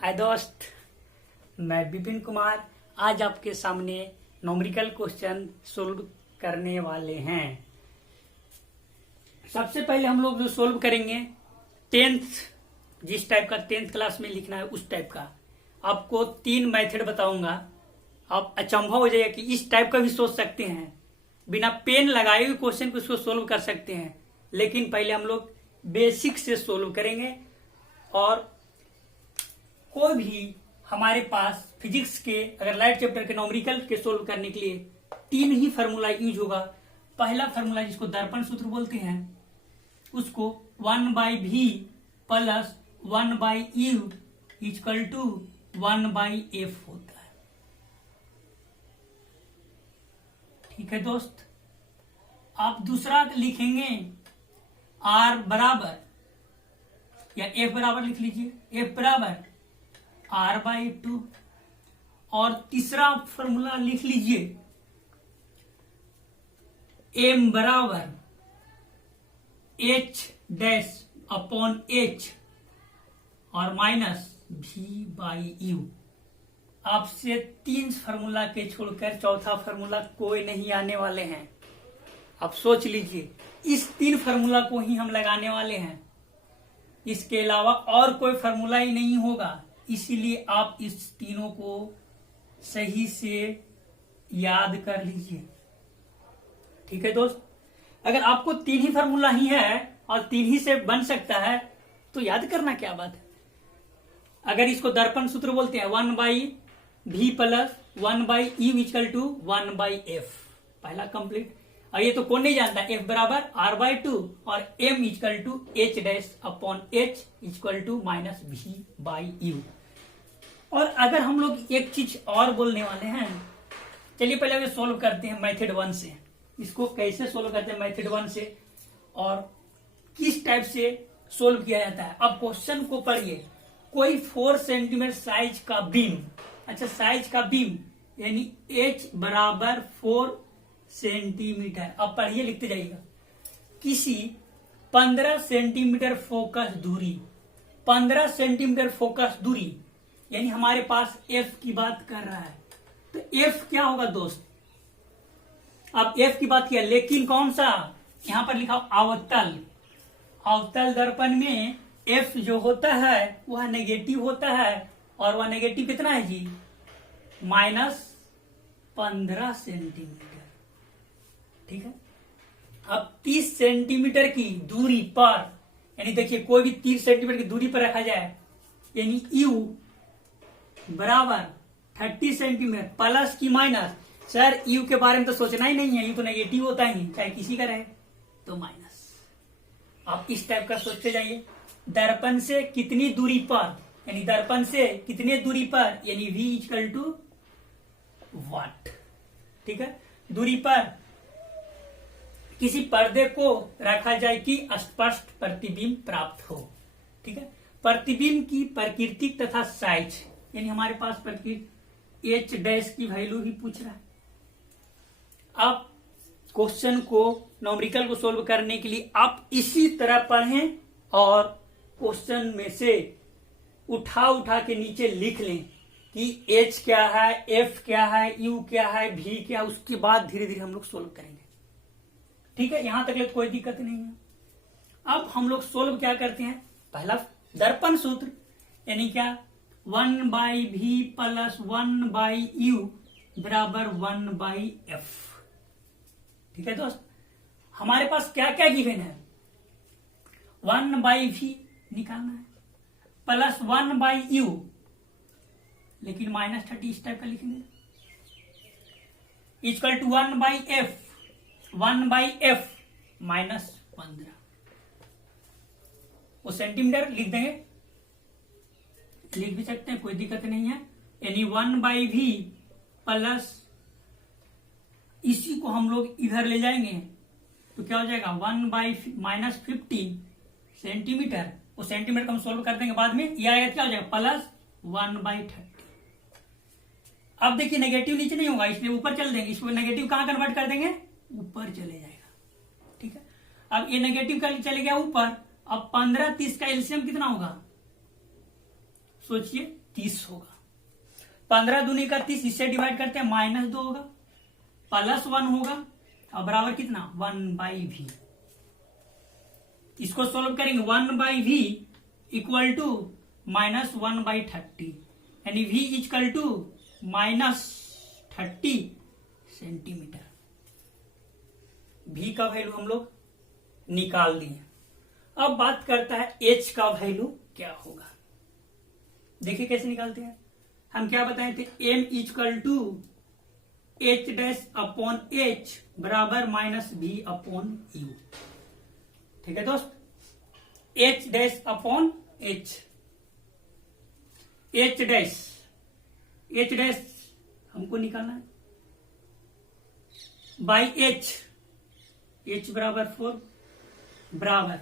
हाय दोस्त, मैं विपिन कुमार आज आपके सामने न्यूमेरिकल क्वेश्चन सोल्व करने वाले हैं। सबसे पहले हम लोग जो सोल्व करेंगे जिस टाइप का 10th क्लास में लिखना है उस टाइप का। आपको 3 मेथड बताऊंगा। आप अचंभव हो जाएगा कि इस टाइप का भी सोच सकते हैं, बिना पेन लगाए हुए क्वेश्चन को इसको सोल्व कर सकते हैं। लेकिन पहले हम लोग बेसिक से सोल्व करेंगे और कोई भी हमारे पास फिजिक्स के अगर लाइट चैप्टर के न्यूमेरिकल के सोल्व करने के लिए 3 ही फार्मूला यूज होगा। पहला फार्मूला जिसको दर्पण सूत्र बोलते हैं उसको 1/v plus 1/u equal to 1/f होता है। ठीक है दोस्त, आप दूसरा लिखेंगे r बराबर या f बराबर लिख लीजिए, f बराबर r/2 और तीसरा फॉर्मूला लिख लीजिए m बराबर h डैश अपॉन h और माइनस v/u। आपसे 3 फार्मूला के छोड़कर चौथा फार्मूला कोई नहीं आने वाले हैं। आप सोच लीजिए, इस 3 फार्मूला को ही हम लगाने वाले हैं, इसके अलावा और कोई फार्मूला ही नहीं होगा। इसीलिए आप इस तीनों को सही से याद कर लीजिए। ठीक है दोस्त, अगर आपको 3 ही फार्मूला ही है और 3 ही से बन सकता है तो याद करना क्या बात है। अगर इसको दर्पण सूत्र बोलते हैं 1/v plus 1/u equal to 1/f, पहला कंप्लीट। और ये तो कौन नहीं जानता, f बराबर r/2 और m equal to h dash upon h equal to minus v/u। और अगर हम लोग एक चीज और बोलने वाले हैं, चलिए पहले हमें सोल्व करते हैं मेथड 1 से। इसको कैसे सोल्व करते हैं मेथड 1 से और किस टाइप से सोल्व किया जाता है। अब क्वेश्चन को पढ़िए। कोई 4 सेंटीमीटर साइज का बीम, अच्छा साइज का बीम यानी h बराबर 4 सेंटीमीटर। अब पढ़िए, लिखते जाइएगा। किसी 15 सेंटीमीटर फोकस दूरी, 15 सेंटीमीटर फोकस दूरी यानी हमारे पास f की बात कर रहा है, तो f क्या होगा दोस्त। अब f की बात किया, लेकिन कौन सा, यहां पर लिखा अवतल। अवतल दर्पण में f जो होता है वह नेगेटिव होता है और वह नेगेटिव कितना है जी, -15 सेंटीमीटर। ठीक है, अब 30 सेंटीमीटर की दूरी पर, यानी देखिए कोई भी 30 सेंटीमीटर की दूरी पर रखा जाए यानी u बराबर 30 सेंटीमीटर प्लस की माइनस। सर u के बारे में तो सोचना ही नहीं है, u तो नेगेटिव होता ही, चाहे किसी का रहे, तो माइनस। आप इस टाइप का सोचते जाइए। दर्पण से कितनी दूरी पर, यानी दर्पण से कितने दूरी पर, यानी v इक्वल टू वाट। ठीक है, दूरी पर किसी पर्दे को रखा जाए कि स्पष्ट प्रतिबिंब प्राप्त हो। ठीक है, प्रतिबिंब की प्रकृति तथा साइज, यानी हमारे पास प्रकृति h डैश की वैल्यू भी पूछ रहा है। अब क्वेश्चन को न्यूमेरिकल को सोल्व करने के लिए आप इसी तरह पढ़ें और क्वेश्चन में से उठा उठा के नीचे लिख लें कि h क्या है, f क्या है, u क्या है, v क्या है। उसके बाद धीरे धीरे हम लोग सोल्व करेंगे। ठीक है, यहां तक कोई दिक्कत नहीं है। अब हम लोग सोल्व क्या करते हैं, पहला दर्पण सूत्र यानी क्या, 1/v प्लस 1/u बराबर 1/f। ठीक है दोस्त, हमारे पास क्या क्या गिवन है, 1/v निकालना है प्लस 1/u, लेकिन -30 इस टाइप का लिखेंगे, इक्वल टू 1/f, 1/f -15। वो सेंटीमीटर लिख देंगे, लिख भी सकते हैं, कोई दिक्कत नहीं है। यानी 1/v प्लस, इसी को हम लोग इधर ले जाएंगे तो क्या हो जाएगा, 1/-50 सेंटीमीटर। वो सेंटीमीटर को हम सोल्व कर देंगे बाद में, यह आएगा क्या हो जाएगा, प्लस 1/30। अब देखिए नेगेटिव नीचे नहीं होगा, इसलिए ऊपर चल देंगे। इसको नेगेटिव कहां कन्वर्ट कर देंगे, ऊपर चले जाएगा। ठीक है, अब ये नेगेटिव का चले गया ऊपर। अब 15 30 का एलसीएम कितना होगा, सोचिए 30 होगा। 15 दूनी का 30, इससे डिवाइड करते हैं -2 होगा, +1 होगा और बराबर कितना 1/v। इसको सोल्व करेंगे 1/v इक्वल टू -1/30 यानी v equal to -30 centimetre. v का वैल्यू हम लोग निकाल दिए। अब बात करता है h का वैल्यू क्या होगा। देखिए कैसे निकालते हैं। हम क्या बताए थे, m इक्वल टू h' बराबर -v/u। ठीक है दोस्त, h' हमको निकालना है बाई h बराबर 4 बराबर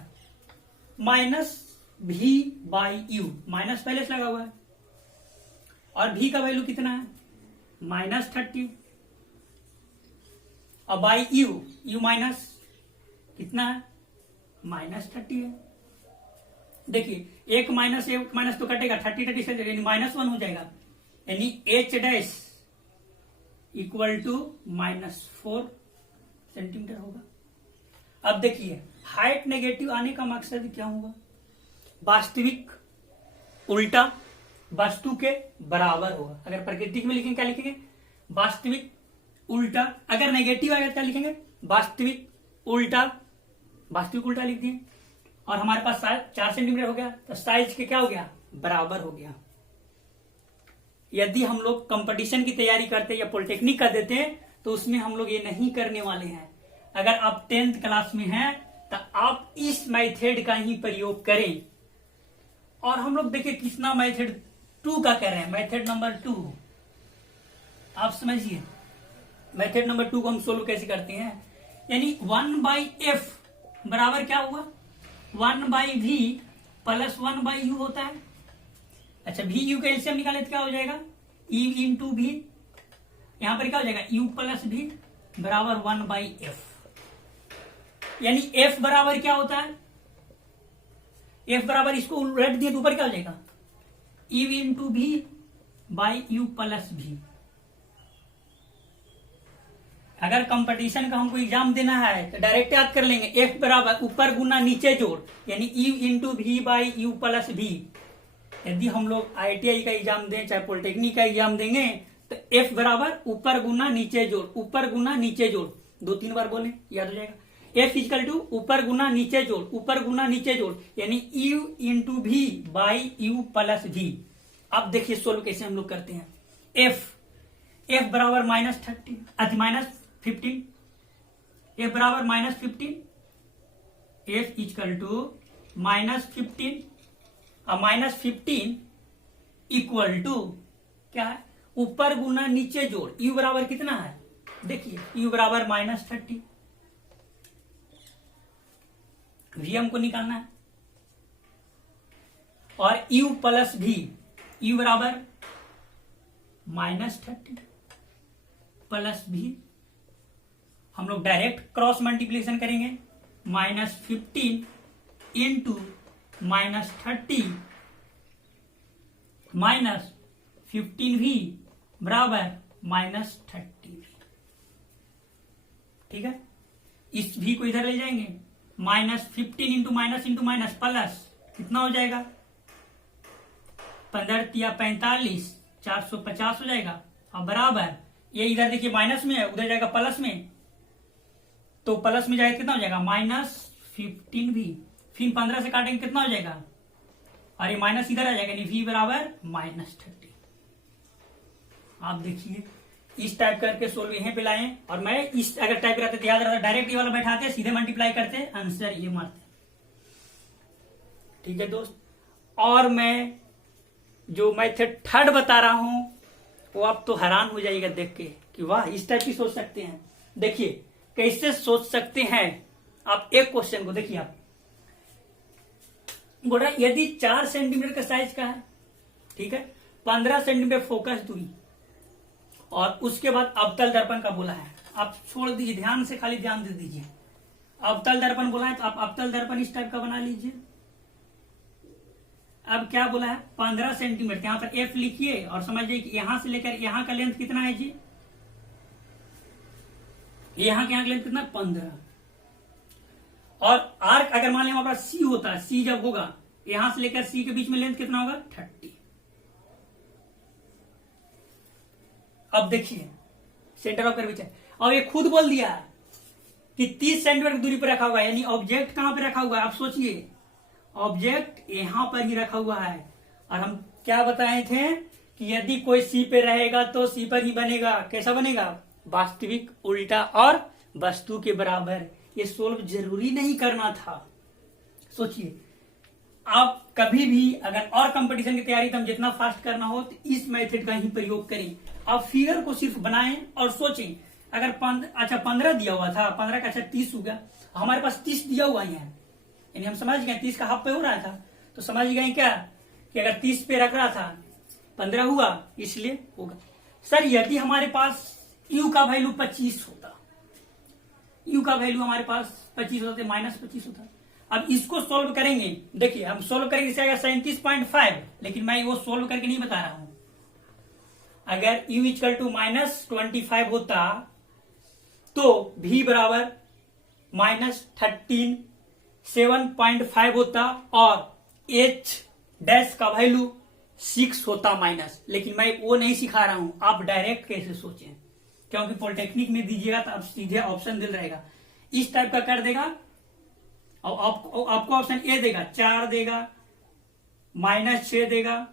-v/u, माइनस पहले से लगा हुआ है और v का वैल्यू कितना है -30 और बाई u माइनस कितना है -30 है। देखिए एक माइनस तो कटेगा, 30 से यानी -1 हो जाएगा, यानी h' इक्वल टू -4 सेंटीमीटर होगा। अब देखिए हाइट नेगेटिव आने का मकसद क्या होगा, वास्तविक उल्टा वस्तु के बराबर होगा। अगर प्रकृति में लिखेंगे क्या लिखेंगे, वास्तविक उल्टा, अगर नेगेटिव आएगा क्या लिखेंगे, वास्तविक उल्टा लिख दिए। और हमारे पास 4 सेंटीमीटर हो गया तो साइज के क्या हो गया, बराबर हो गया। यदि हम लोग कंपटीशन की तैयारी करते या पॉलिटेक्निक कर देते तो उसमें हम लोग ये नहीं करने वाले हैं। अगर आप 10th क्लास में हैं तो आप इस मेथड का ही प्रयोग करें। और हम लोग देखिए कितना मेथड 2 का कर रहे हैं, मेथड नंबर 2 आप समझिए। मेथड नंबर 2 को हम सोल्व कैसे करते हैं, यानी 1/f बराबर क्या हुआ 1/v प्लस 1/u होता है। अच्छा v u का एलसीएम निकाले तो क्या हो जाएगा, e इंटू v, यहां पर क्या हो जाएगा u प्लस v बराबर 1/f। यानी f बराबर क्या होता है, f बराबर इसको उलट दिए तो ऊपर क्या हो जाएगा e into v by u plus v। अगर कंपटीशन का हमको एग्जाम देना है तो डायरेक्ट याद कर लेंगे, f बराबर ऊपर गुना नीचे जोड़, यानी e into v by you plus v। यदि हम लोग ITI का एग्जाम दें चाहे पॉलिटेक्निक का एग्जाम देंगे तो f बराबर ऊपर गुना नीचे जोड़, ऊपर गुना नीचे जोड़ 2-3 बार बोले याद हो जाएगा। f इक्वल टू ऊपर गुना नीचे जोड़, ऊपर गुना नीचे जोड़, यानी u into v by you plus v। अब देखिए सोल्व कैसे हम लोग करते हैं। f बराबर -15, f बराबर -15, f इक्वल टू -15 और -15 इक्वल टू क्या है, ऊपर गुना नीचे जोड़, u बराबर कितना है, देखिए u बराबर -30, v हमको निकालना है, और u प्लस v, u बराबर -30 प्लस v। हम लोग डायरेक्ट क्रॉस मल्टीप्लिकेशन करेंगे, -15 इंटू -30 -15v बराबर -30v। ठीक है, इस v को इधर ले जाएंगे, -15 इंटू माइनस प्लस कितना हो जाएगा 15 या 45 450 हो जाएगा, और बराबर ये इधर देखिए माइनस में है, उधर जाएगा प्लस में, तो प्लस में जाएगा कितना हो जाएगा -15v, फिर 15 से काटेंगे कितना हो जाएगा, और ये माइनस इधर आ जाएगा, यानी v बराबर -30। आप देखिए इस टाइप करके सोल्व यहीं पे लाएं, और मैं इस अगर टाइप करते याद रहता डायरेक्ट ये वाला बैठाते सीधे मल्टीप्लाई करते आंसर ये मारते। ठीक है दोस्त, और मैं जो मेथड 3rd बता रहा हूं वो आप तो हैरान हो जाइएगा देख के कि वाह इस टाइप की सोच सकते हैं। देखिए कैसे सोच सकते हैं आप, एक क्वेश्चन को देखिए, आप बोल रहा यदि 4 सेंटीमीटर का साइज का है, ठीक है, 15 सेंटीमीटर फोकस दूरी, और उसके बाद अवतल दर्पण का बोला है। आप छोड़ दीजिए, ध्यान से खाली ध्यान दे दीजिए। अवतल दर्पण बोला है तो आप अवतल दर्पण इस टाइप का बना लीजिए। अब क्या बोला है 15 सेंटीमीटर, यहाँ पर एफ लिखिए और समझिए कि यहां से लेकर यहाँ का लेंथ कितना है जी, यहाँ का लेंथ कितना 15। और आर्क अगर मान लें हमारे पास सी होता है, सी जब होगा यहां से लेकर सी के बीच में लेंथ कितना होगा 30। अब देखिए सेंटर ऑफ कर्वेचर, और ये खुद बोल दिया है कि 30 सेंटीमीटर की दूरी पर रखा हुआ है, यानी ऑब्जेक्ट कहां पे रखा हुआ है, आप सोचिए ऑब्जेक्ट यहां पर ही रखा हुआ है। और हम क्या बताए थे कि यदि कोई सी पे रहेगा तो सी पर ही बनेगा। कैसा बनेगा, वास्तविक, उल्टा और वस्तु के बराबर। ये सोल्व जरूरी नहीं करना था। सोचिए आप कभी भी अगर और कंपटीशन की तैयारी तो जितना फास्ट करना हो तो इस मेथड का ही प्रयोग करें। आप फिगर को सिर्फ बनाएं और सोचें। अगर 15 दिया हुआ था, 15 का 30 हो गया, हमारे पास 30 दिया हुआ है, यानी हम समझ गए 30 का हाफ पे हो रहा था, तो समझ गए क्या कि अगर 30 पे रख रहा था 15 हुआ, इसलिए होगा। सर यदि हमारे पास u का वैल्यू 25 होता, u का वैल्यू हमारे पास 25 होता, -25 होता। अब इसको सोल्व करेंगे, देखिए हम सोल्व करेंगे, इसे आएगा 37.5, लेकिन मैं वो सोल्व करके नहीं बता रहा हूं। अगर u इक्वल टू -25 होता तो v बराबर -13 7.5 होता और h डैश का वैल्यू 6 होता माइनस। लेकिन मैं वो नहीं सिखा रहा हूं, आप डायरेक्ट कैसे सोचें, क्योंकि पॉलिटेक्निक में दीजिएगा तो आप सीधे ऑप्शन दिल रहेगा, इस टाइप का कर देगा। और आपको ऑप्शन ए देगा 4 देगा, -6 देगा,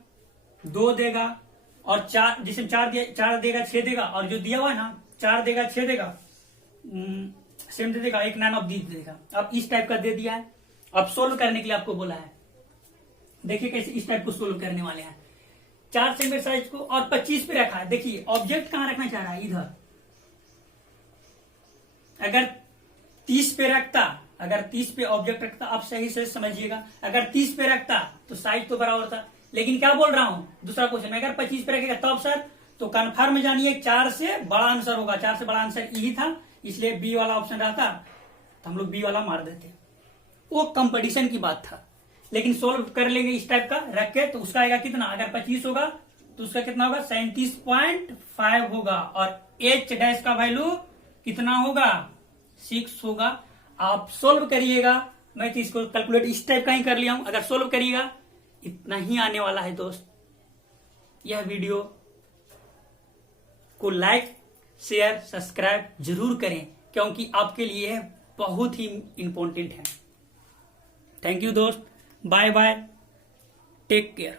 2 देगा, और 4 जिसमें 4 देगा 6 देगा, और जो दिया हुआ है ना 4 देगा 6 देगा सेम दे देगा, एक नॉन ऑफ दे देगा। अब इस टाइप का दे दिया है। अब सोल्व करने के लिए आपको बोला है, देखिए कैसे इस टाइप को सोल्व करने वाले हैं। 4 सेंटीमीटर साइज को और 25 पे रखा है। देखिए ऑब्जेक्ट कहां रखना चाह रहा है, इधर। अगर 30 पे रखता, अगर 30 पे ऑब्जेक्ट रखता, आप सही से समझिएगा, अगर 30 पे रखता तो साइज तो बराबर था। लेकिन क्या बोल रहा हूं, दूसरा क्वेश्चन, अगर 25 पे रखेगा तब सर, तो कन्फर्म जानिए 4 से बड़ा आंसर होगा। 4 से बड़ा आंसर यही था, इसलिए बी वाला ऑप्शन रहता तो हम लोग बी वाला मार देते। वो कंपटीशन की बात था, लेकिन सोल्व कर लेंगे इस टाइप का रख के, तो उसका आएगा कितना, अगर 25 होगा तो उसका कितना होगा 37.5 होगा, और एच डैश का वैल्यू कितना होगा 6 होगा। आप सोल्व करिएगा, मैं तो इसको कैलकुलेट इस टाइप का ही कर लिया हूं। अगर सोल्व करिएगा इतना ही आने वाला है दोस्त। यह वीडियो को लाइक शेयर सब्सक्राइब जरूर करें, क्योंकि आपके लिए यह बहुत ही इंपॉर्टेंट है। थैंक यू दोस्त, बाय बाय, टेक केयर।